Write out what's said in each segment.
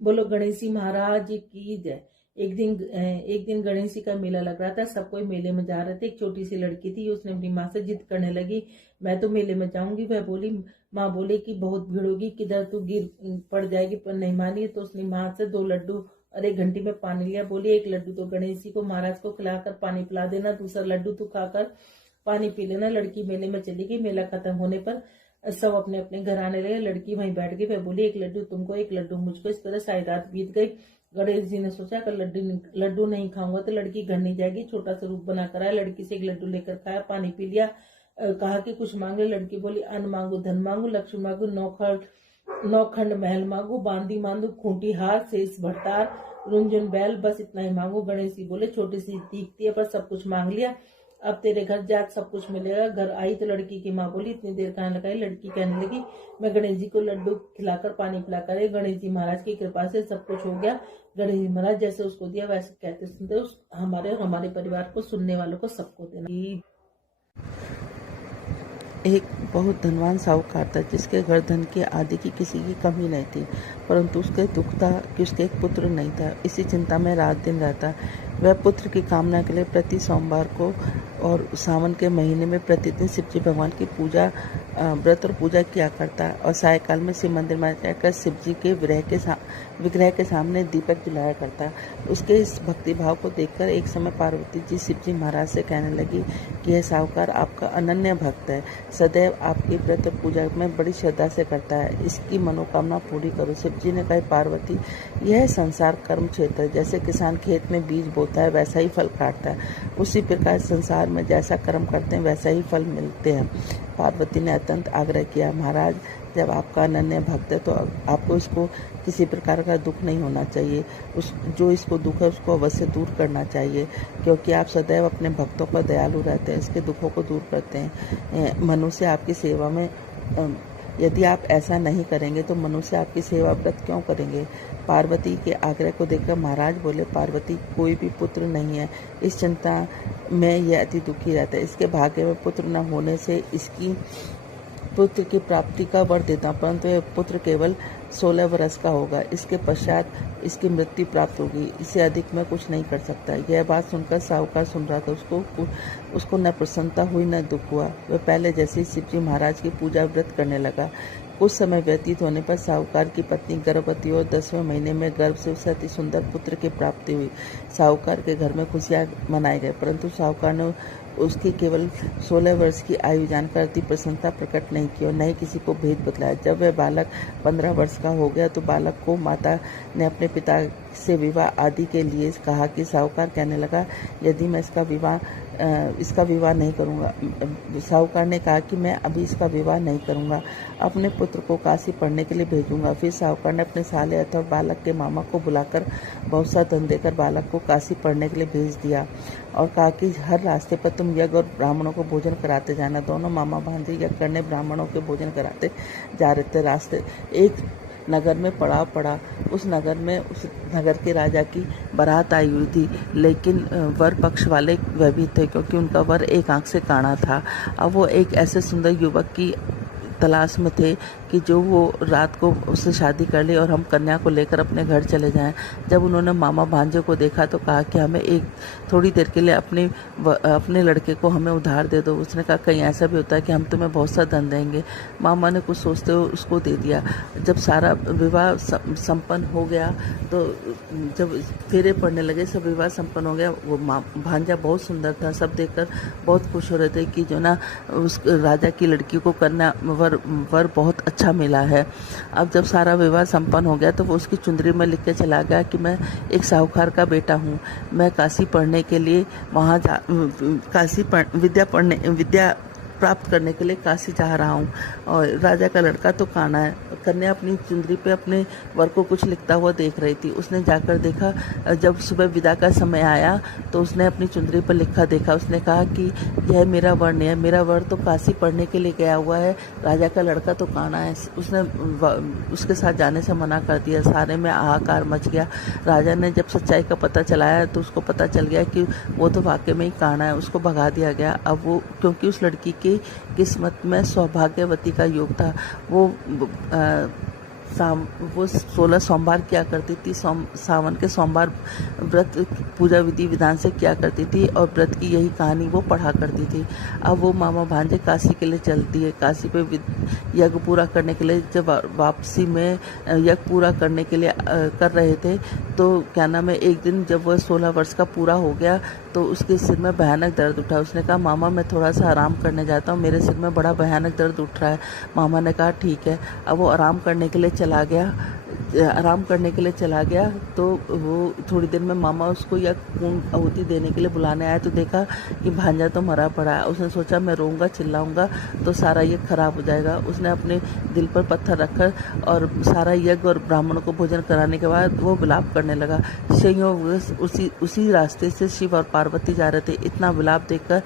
बोलो गणेश जी महाराज की जय। एक दिन गणेश जी का मेला लग रहा था, सब कोई मेले में जा रहे थे। एक छोटी सी लड़की थी, उसने अपनी माँ से जिद करने लगी, मैं तो मेले में जाऊंगी। वह बोली, माँ बोले कि बहुत भीड़ होगी, किधर तू गिर पड़ जाएगी, पर नहीं मानी। तो उसने माँ से 2 लड्डू और 1 घंटी में पानी लिया। बोली, 1 लड्डू तो गणेश जी को महाराज को खिलाकर पानी पिला देना, दूसरा लड्डू तू खाकर पानी पी लेना। लड़की मेले में चली गई। मेला खत्म होने पर सब अपने अपने घर आने लगे। लड़की वहीं बैठ गई। वह बोली, 1 लड्डू तुमको, 1 लड्डू मुझको। इस तरह सारी रात बीत गई। गणेश जी ने सोचा कि लड्डू नहीं खाऊंगा तो लड़की घर नहीं जाएगी। छोटा सा रूप बनाकर आया, लड़की से 1 लड्डू लेकर खाया, पानी पी लिया। कहा कि कुछ मांग ले। लड़की बोली, अन्न मांगू, धन मांगू, लक्ष्मी मांगू, नौखंड महल मांगू, बांदी मांगू, खूंटी हार, शेष भरतार, रुंझुन बैल, बस इतना ही मांगू। गणेश जी बोले, छोटी सी दिखती है पर सब कुछ मांग लिया, अब तेरे घर जात सब कुछ मिलेगा। घर आई तो लड़की की माँ बोली, इतनी देर कहाँ लगाई। लड़की कहने लगी, मैं गणेश जी को लड्डू खिलाकर पानी पिलाकर गणेश जी महाराज की कृपा से सब कुछ हो गया। गणेश जी महाराज जैसे उसको दिया वैसे कहते सुनते हमारे और हमारे परिवार को, सुनने वालों को, सबको देना। एक बहुत धनवान साहूकार था जिसके घर धन की आदि की किसी की कमी नहीं थी, परंतु उसके दुख था कि उसके एक पुत्र नहीं था। इसी चिंता में रात दिन रहता। वह पुत्र की कामना के लिए प्रति सोमवार को और सावन के महीने में प्रतिदिन शिवजी भगवान की पूजा, व्रत और पूजा किया करता और सायकाल में शिव मंदिर में जाकर शिवजी के विग्रह के सामने दीपक जलाया करता। उसके इस भक्ति भाव को देखकर एक समय पार्वती जी शिवजी महाराज से कहने लगी कि यह साहूकार आपका अनन्य भक्त है, सदैव आपकी व्रत और पूजा में बड़ी श्रद्धा से करता है, इसकी मनोकामना पूरी करो। शिवजी ने कहा, पार्वती, यह संसार कर्म क्षेत्र है। जैसे किसान खेत में बीज बोता है वैसा ही फल काटता है, उसी प्रकार संसार में जैसा कर्म करते हैं वैसा ही फल मिलते हैं। पार्वती ने अत्यंत आग्रह किया, महाराज, जब आपका अनन्य भक्त है तो आपको इसको किसी प्रकार का दुख नहीं होना चाहिए। जो इसको दुख है उसको अवश्य दूर करना चाहिए, क्योंकि आप सदैव अपने भक्तों पर दयालु रहते हैं, इसके दुखों को दूर करते हैं। मनुष्य आपकी सेवा में, यदि आप ऐसा नहीं करेंगे तो मनुष्य आपकी सेवा व्रत क्यों करेंगे। पार्वती के आग्रह को देखकर महाराज बोले, पार्वती, कोई भी पुत्र नहीं है, इस चिंता में यह अति दुखी रहता है। इसके भाग्य में पुत्र न होने से इसकी पुत्र की प्राप्ति का वर देता, परंतु यह पुत्र केवल 16 वर्ष का होगा। इसके पश्चात इसकी मृत्यु प्राप्त होगी, इससे अधिक मैं कुछ नहीं कर सकता। यह बात सुनकर साहूकार सुन रहा था। उसको न प्रसन्नता हुई न दुख हुआ। वह पहले जैसे शिवजी महाराज की पूजा व्रत करने लगा। कुछ समय व्यतीत होने पर साहूकार की पत्नी गर्भवती और 10वें महीने में गर्भ से उसे अति सुंदर पुत्र की प्राप्ति हुई। साहूकार के घर में खुशियां मनाए गए, परंतु साहूकार ने उसकी केवल 16 वर्ष की आयु जानकर अति प्रसन्नता प्रकट नहीं की और न ही किसी को भेद बतलाया। जब वह बालक 15 वर्ष का हो गया तो बालक को माता ने अपने पिता से विवाह आदि के लिए कहा कि साहूकार कहने लगा, यदि मैं इसका विवाह नहीं करूंगा। साहूकार ने कहा कि मैं अभी इसका विवाह नहीं करूंगा, अपने पुत्र को काशी पढ़ने के लिए भेजूंगा। फिर साहूकार ने अपने साले अथवा बालक के मामा को बुलाकर बहुत सा धन देकर बालक को काशी पढ़ने के लिए भेज दिया और कहा कि हर रास्ते पर तुम यज्ञ और ब्राह्मणों को भोजन कराते जाना। दोनों मामा भांजे यज्ञ करने ब्राह्मणों के भोजन कराते जा रहे थे। रास्ते एक नगर में पड़ाव पड़ा। उस नगर के राजा की बारात आई हुई थी, लेकिन वर पक्ष वाले वह भी थे, क्योंकि उनका वर एक आंख से काना था। अब वो एक ऐसे सुंदर युवक की तलाश में थे कि जो वो रात को उससे शादी कर ले और हम कन्या को लेकर अपने घर चले जाएं। जब उन्होंने मामा भांजे को देखा तो कहा कि हमें एक थोड़ी देर के लिए अपने लड़के को हमें उधार दे दो। उसने कहा, कहीं ऐसा भी होता है कि हम तुम्हें बहुत सा धन देंगे। मामा ने कुछ सोचते हुए उसको दे दिया। जब सारा विवाह संपन्न हो गया तो जब फेरे पड़ने लगे, सब विवाह संपन्न हो गया। वो भांजा बहुत सुंदर था, सब देखकर बहुत खुश हो रहे थे कि जो ना उस राजा की लड़की को कन्या वर बहुत अच्छा मिला है। अब जब सारा विवाह संपन्न हो गया तो वो उसकी चुंदरी में लिख के चला गया कि मैं एक साहूकार का बेटा हूँ, मैं काशी पढ़ने के लिए वहाँ विद्या प्राप्त करने के लिए काशी जा रहा हूँ। और राजा का लड़का तो काना है। कन्या अपनी चुंदरी पे अपने वर को कुछ लिखता हुआ देख रही थी। उसने जाकर देखा, जब सुबह विदा का समय आया तो उसने अपनी चुंदरी पर लिखा देखा। उसने कहा कि यह मेरा वर नहीं है, मेरा वर तो काशी पढ़ने के लिए गया हुआ है, राजा का लड़का तो काना है। उसने उसके साथ जाने से मना कर दिया। सारे में हाहाकार मच गया। राजा ने जब सच्चाई का पता चलाया तो उसको पता चल गया कि वो तो वाकई में ही काना है। उसको भगा दिया गया। अब वो, क्योंकि उस लड़की की किस्मत में सौभाग्यवती का योग था, वो वो 16 सोमवार किया करती थी। सावन के सोमवार व्रत पूजा विधि विधान से किया करती थी और व्रत की यही कहानी वो पढ़ा करती थी। अब वो मामा भांजे काशी के लिए चलती है। काशी पे यज्ञ पूरा करने के लिए जब वापसी में यज्ञ पूरा करने के लिए कर रहे थे तो क्या नाम है, एक दिन जब वह 16 वर्ष का पूरा हो गया तो उसके सिर में भयानक दर्द उठा। उसने कहा मामा मैं थोड़ा सा आराम करने जाता हूँ, मेरे सिर में बड़ा भयानक दर्द उठ रहा है। मामा ने कहा ठीक है। अब वो आराम करने के लिए चला गया तो वो थोड़ी देर में मामा उसको या खून आहुति देने के लिए बुलाने आया तो देखा कि भांजा तो मरा पड़ा है। उसने सोचा मैं रोऊंगा चिल्लाऊंगा तो सारा यज्ञ खराब हो जाएगा। उसने अपने दिल पर पत्थर रखकर और सारा यज्ञ और ब्राह्मणों को भोजन कराने के बाद वो विलाप करने लगा। संयोग उसी रास्ते से शिव और पार्वती जा रहे थे। इतना विलाप देखकर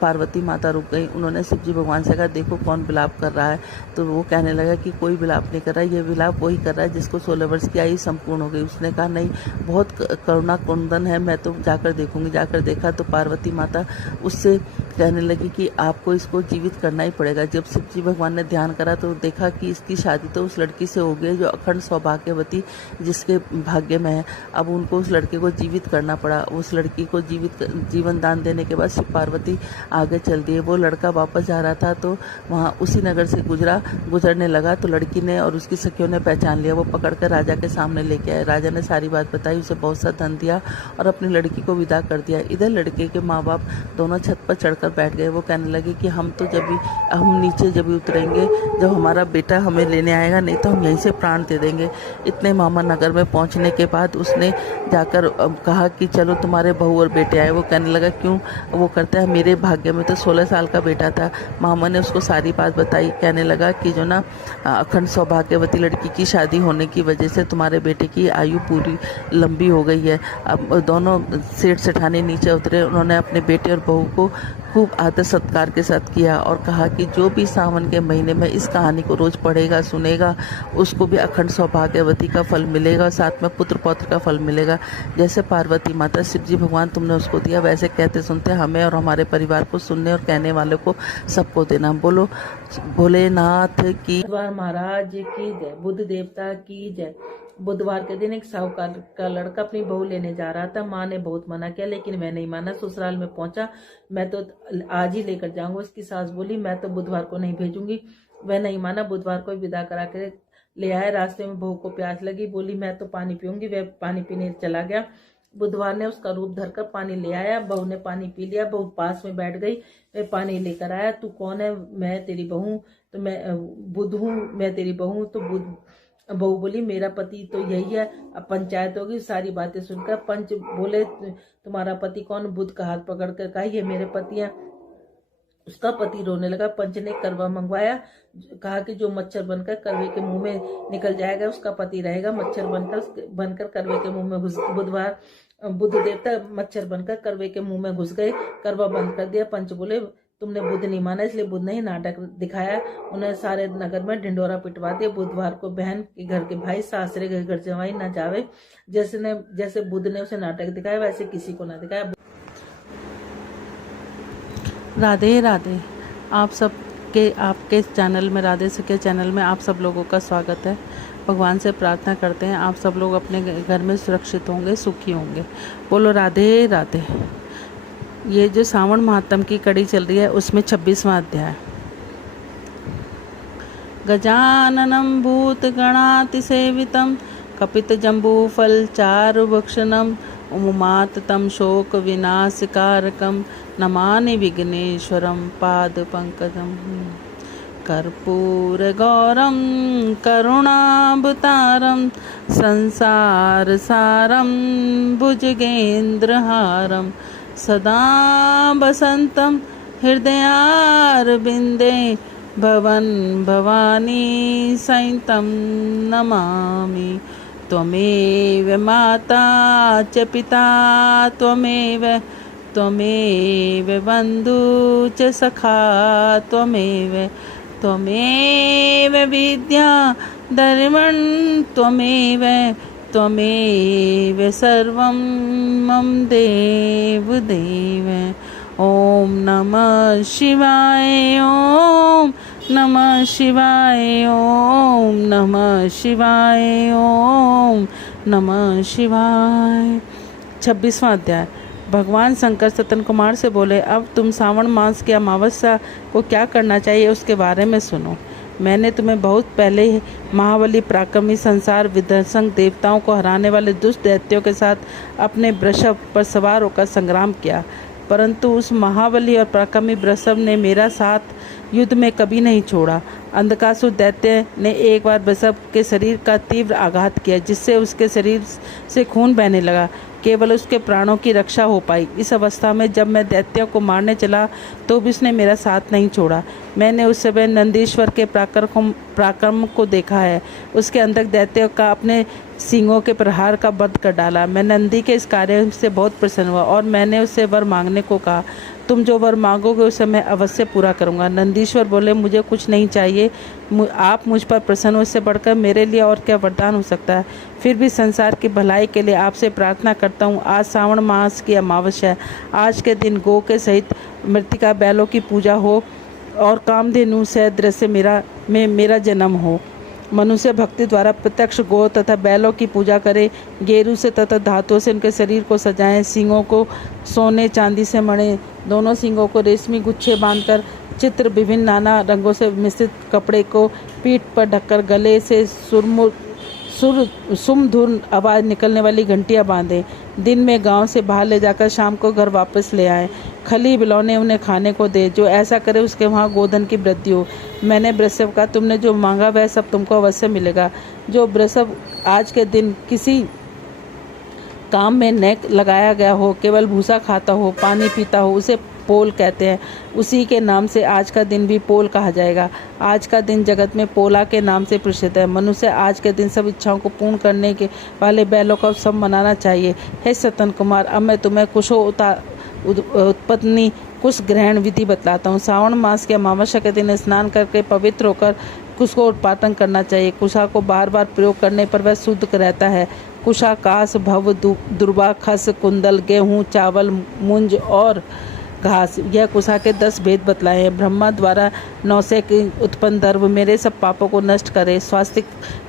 पार्वती माता रुक गई। उन्होंने शिव जी भगवान से कहा देखो कौन विलाप कर रहा है। तो वो कहने लगा कि कोई विलाप नहीं कर रहा है, ये विलाप वही कर रहा है जिसको 16 वर्ष की आयु संपूर्ण हो गई। उसने कहा नहीं, बहुत करुणा कुंदन है, मैं तो जाकर देखूंगी। जाकर देखा तो पार्वती माता उससे कहने लगी कि आपको इसको जीवित करना ही पड़ेगा। जब शिव जी भगवान ने ध्यान करा तो देखा कि इसकी शादी तो उस लड़की से हो गई जो अखंड सौभाग्यवती जिसके भाग्य में है। अब उनको उस लड़के को जीवित करना पड़ा। उस लड़की को जीवन दान देने के बाद शिव पार्वती आगे चल दिए। वो लड़का वापस जा रहा था तो वहाँ उसी नगर से गुजरने लगा तो लड़की ने और उसकी सखियों ने पहचान लिया। वो पकड़कर राजा के सामने लेके आए। राजा ने सारी बात बताई, उसे बहुत सा धन दिया और अपनी लड़की को विदा कर दिया। इधर लड़के के माँ बाप दोनों छत पर चढ़कर बैठ गए। वो कहने लगे कि हम नीचे जब भी उतरेंगे जब हमारा बेटा हमें लेने आएगा, नहीं तो हम यहीं से प्राण दे देंगे। इतने मामा नगर में पहुंचने के बाद उसने जाकर कहा कि चलो तुम्हारे बहू और बेटे आए। वो कहने लगा क्यों? वो करता है मेरे भाग्य में तो 16 साल का बेटा था। मामा ने उसको सारी बात बताई। कहने लगा कि जो ना अखंड सौभाग्यवती लड़की की शादी होने की वजह से तुम्हारे बेटे की आयु पूरी लंबी हो गई है। अब दोनों सेठ सेठानी नीचे उतरे। उन्होंने अपने बेटे और बहू को खूब आदर सत्कार के साथ किया और कहा कि जो भी सावन के महीने में इस कहानी को रोज पढ़ेगा सुनेगा उसको भी अखंड सौभाग्यवती का फल मिलेगा और साथ में पुत्र पौत्र का फल मिलेगा। जैसे पार्वती माता शिव जी भगवान तुमने उसको दिया वैसे कहते सुनते हमें और हमारे परिवार को सुनने और कहने वालों को सबको देना। बोलो भोलेनाथ की। बुधवार महाराज की जय, बुद्ध देवता की जय। बुधवार के दिन एक साहूकार का लड़का अपनी बहू लेने जा रहा था। माँ ने बहुत मना किया लेकिन मैं नहीं माना। ससुराल में पहुंचा, मैं तो आज ही लेकर जाऊंगा। उसकी सास बोली मैं तो बुधवार को नहीं भेजूंगी। वह नहीं माना, बुधवार को विदा करा के ले आया। रास्ते में बहू को प्यास लगी, बोली मैं तो पानी पीऊंगी। वह पानी पीने चला गया। बुधवार ने उसका रूप धरकर पानी ले आया। बहू ने पानी पी लिया। बहू पास में बैठ गई। वह पानी लेकर आया। तू कौन है? मैं तेरी बहू। तो मैं बुध हूँ, मैं तेरी बहू। तो बहू बोली मेरा पति तो यही है। अब पंचायत होगी। सारी बातें सुनकर पंच बोले तुम्हारा पति कौन? बुध का हाथ पकड़कर कहा ये मेरे पति है। उसका पति रोने लगा। पंच ने करवा मंगवाया, कहा कि जो मच्छर बनकर करवे के मुंह में निकल जाएगा उसका पति रहेगा। मच्छर बनकर करवे के मुंह में घुस। बुध देवता मच्छर बनकर करवे के मुंह में घुस गए। करवा बंद कर दिया। पंच बोले तुमने बुध नहीं माना इसलिए बुध ने ही नाटक दिखाया। उन्हें सारे नगर में ढिंडोरा पिटवा दिया। बुधवार को बहन के घर के भाई सासरे के घर जवाई न जावे। जैसे बुध ने उसे नाटक दिखाया वैसे किसी को न दिखाया। राधे राधे। आपके चैनल में, राधे सखिया चैनल में आप सब लोगों का स्वागत है। भगवान से प्रार्थना करते हैं आप सब लोग अपने घर में सुरक्षित होंगे, सुखी होंगे। बोलो राधे राधे। ये जो सावन महात्म की कड़ी चल रही है उसमें 26वां अध्याय। गजाननं भूतगणातिसेवितं कपितजम्बूफलचारुभक्षणं उमाततं शोकविनाशकारकं नमामि विघ्नेश्वरं पादपङ्कजं। कर्पूरगौरं करुणावतारं संसारसारं भुजगेन्द्रहारं सदा वसन्तं हृदयारविन्दे भवन भवानी सहितं नमामि। त्वमेव माता च पिता त्वमेव बन्धु च सखा त्वमेव विद्या धर्मं त्वमेव सर्वं मम देव। ॐ नमः शिवाय। ॐ नमः शिवाय ओम नमः शिवाय ओम नमः शिवाय। 26वां अध्याय। भगवान शंकर सतन कुमार से बोले, अब तुम सावन मास की अमावस्या को क्या करना चाहिए उसके बारे में सुनो। मैंने तुम्हें बहुत पहले ही महाबली पराक्रमी संसार विध्वंसक देवताओं को हराने वाले दुष्ट दैत्यों के साथ अपने वृषभ पर सवार होकर संग्राम किया, परंतु उस महाबली और पराक्रमी वृषभ ने मेरा साथ युद्ध में कभी नहीं छोड़ा। अंधकासुर दैत्य ने एक बार वृषभ के शरीर का तीव्र आघात किया, जिससे उसके शरीर से खून बहने लगा। केवल उसके प्राणों की रक्षा हो पाई। इस अवस्था में जब मैं दैत्यों को मारने चला तो भी उसने मेरा साथ नहीं छोड़ा। मैंने उस समय नंदीश्वर के पराक्रम को देखा है। उसके अंदर दैत्यों का अपने सींगों के प्रहार का वध कर डाला। मैं नंदी के इस कार्य से बहुत प्रसन्न हुआ और मैंने उससे वर मांगने को कहा। तुम जो वर मांगोगे उसे मैं अवश्य पूरा करूंगा। नंदीश्वर बोले, मुझे कुछ नहीं चाहिए, आप मुझ पर प्रसन्न हो, इससे बढ़कर मेरे लिए और क्या वरदान हो सकता है। फिर भी संसार की भलाई के लिए आपसे प्रार्थना करता हूँ। आज सावन मास की अमावस्या है। आज के दिन गौ के सहित मृतिका बैलों की पूजा हो और कामधेनु से दृश्य मेरा जन्म हो। मनुष्य भक्ति द्वारा प्रत्यक्ष गौ तथा बैलों की पूजा करे। गेरू से तथा धातुओं से उनके शरीर को सजाएं। सींगों को सोने चांदी से मढ़ें। दोनों सींगों को रेशमी गुच्छे बांधकर चित्र विभिन्न नाना रंगों से मिश्रित कपड़े को पीठ पर ढककर गले से सुमधुर आवाज़ निकलने वाली घंटियां बांधें। दिन में गांव से बाहर ले जाकर शाम को घर वापस ले आएं। खली बिलौने उन्हें खाने को दे। जो ऐसा करे उसके वहाँ गोधन की वृद्धि हो। मैंने वृषभ का, तुमने जो मांगा वह सब तुमको अवश्य मिलेगा। जो वृषभ आज के दिन किसी काम में न लगाया गया हो, केवल भूसा खाता हो, पानी पीता हो, उसे पोल कहते हैं। उसी के नाम से आज का दिन भी पोल कहा जाएगा। आज का दिन जगत में पोला के नाम से प्रसिद्ध है। मनुष्य आज के दिन सब इच्छाओं को पूर्ण करने के वाले बैलों का उत्सव मनाना चाहिए। हे सतन कुमार, अब मैं तुम्हें कुशो उत्पत्ति कुश ग्रहण विधि बतलाता हूँ। सावन मास के अमावस्या के दिन स्नान करके पवित्र होकर कुश को उत्पादन करना चाहिए। कुशा को बार बार प्रयोग करने पर वह शुद्ध रहता है। कुशा कास, भव, दुर्वा, खस, कुंदल, गेहूँ, चावल, मुंज और घास, यह कुशा के 10 भेद बतलाए हैं। ब्रह्मा द्वारा 9 से उत्पन्न दर्भ मेरे सब पापों को नष्ट करे, स्वास्थ्य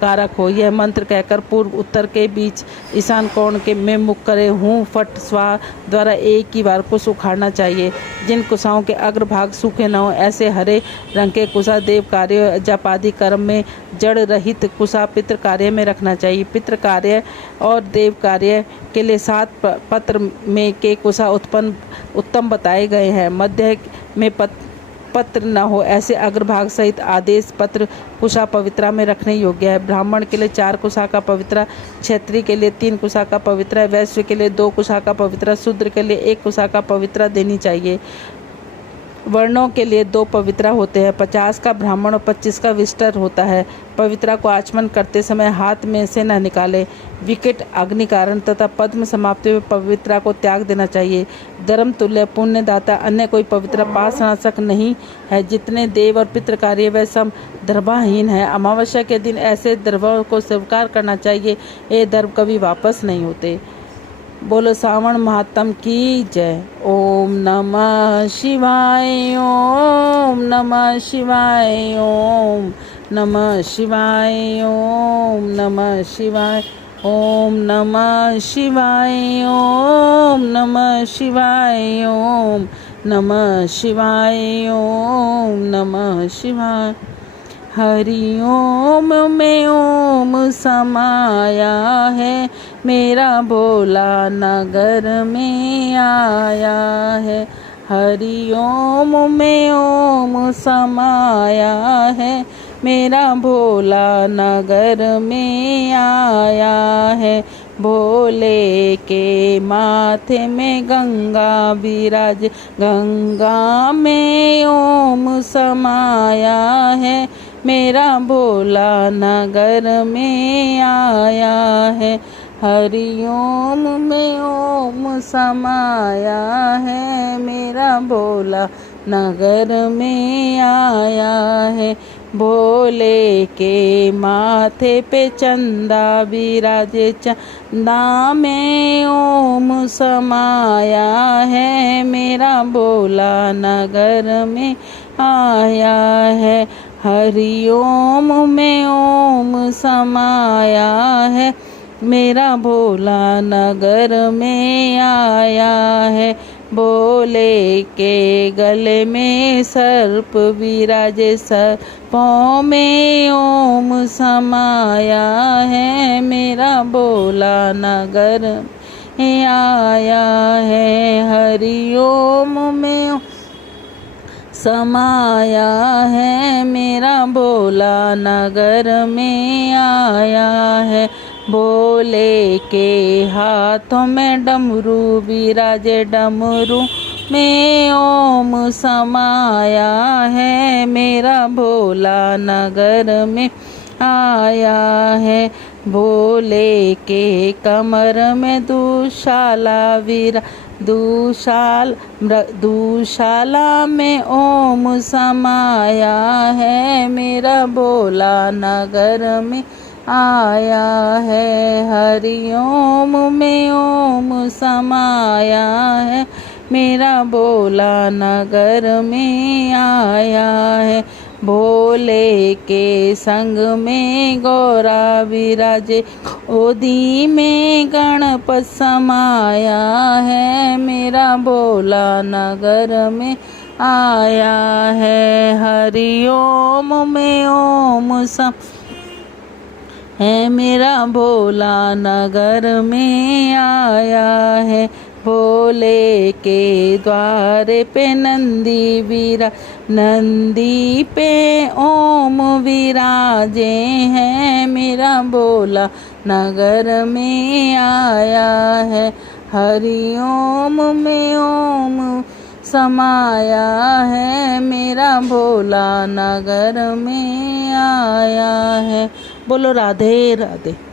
कारक हो। यह मंत्र कहकर पूर्व उत्तर के बीच ईशान कोण के में मुख करे। हूँ फट स्वा द्वारा एक ही बार कुश उखाड़ना चाहिए। जिन कुशाओं के अग्रभाग सूखे न हो, ऐसे हरे रंग के कुशा देव कार्य जप आदि कर्म में जड़ रहित कुशा पितृ कार्य में रखना चाहिए। पितृ कार्य और देव कार्य के लिए 7 पत्र में के कुशा उत्तम बताए गए हैं। मध्य में पत्र न हो, ऐसे अग्रभाग सहित आदेश पत्र कुशा पवित्रा में रखने योग्य है। ब्राह्मण के लिए 4 कुशा का पवित्रा, क्षत्रिय के लिए 3 कुशा का पवित्रा, वैश्य के लिए 2 कुशा का पवित्रा, शूद्र के लिए 1 कुशा का पवित्रा देनी चाहिए। वर्णों के लिए 2 पवित्रा होते हैं। 50 का ब्राह्मण और 25 का विष्टर होता है। पवित्रा को आचमन करते समय हाथ में से न निकाले। विकट अग्नि कारण तथा पद्म समाप्ति में पवित्रा को त्याग देना चाहिए। धर्म तुल्य पुण्यदाता अन्य कोई पवित्रा पाशनाशक नहीं है। जितने देव और पितृ कार्य वह सब धर्माहीन है। अमावस्या के दिन ऐसे द्रव्यों को स्वीकार करना चाहिए। ये द्रव्य कभी वापस नहीं होते। बोलो सावन महात्म की जय। ओम नमः शिवाय, ओम नमः शिवाय, ओम नमः शिवाय, ओम नमः शिवाय, ओम नमः शिवाय, ओम नमः शिवाय, ओम नमः शिवाय, ओम नमः शिवाय। हरि ओम में ओम समाया है, मेरा भोला नगर में आया है। हरि ओम में ओम समाया है, मेरा भोला नगर में आया है। भोले के माथे में गंगा विराज, गंगा में ओम समाया है, मेरा भोला नगर में आया है। हरि ओम में ओम समाया है, मेरा भोला नगर में आया है। भोले के माथे पे चंदा विराजे, चंदा में ओम समाया है, मेरा भोला नगर में आया है। हरि ओम में ओम समाया है, मेरा भोला नगर में आया है। भोले के गले में सर्प विराजे, सर्पों में ओम समाया है, मेरा भोला नगर में आया है। हरि ओम में ओम समाया है, मेरा भोला नगर में आया है। भोले के हाथों में डमरू विराजे, डमरू में ओम समाया है, मेरा भोला नगर में आया है। भोले के कमर में दुशाला वीरा, दुशाला में ओम समाया है, मेरा भोला नगर में आया है। हरि ओम में ओम समाया है, मेरा भोला नगर में आया है। भोले के संग में गौरा विराजे, गोदी में गणपत समाया है, मेरा भोला नगर में आया है। हरि ओम में ओम सम है, मेरा भोला नगर में आया है। भोले के द्वारे पे नंदी वीरा, नंदी पे ओम विराजे हैं, मेरा भोला नगर में आया है। हरि ओम में ओम समाया है, मेरा भोला नगर में आया है। बोलो राधे राधे।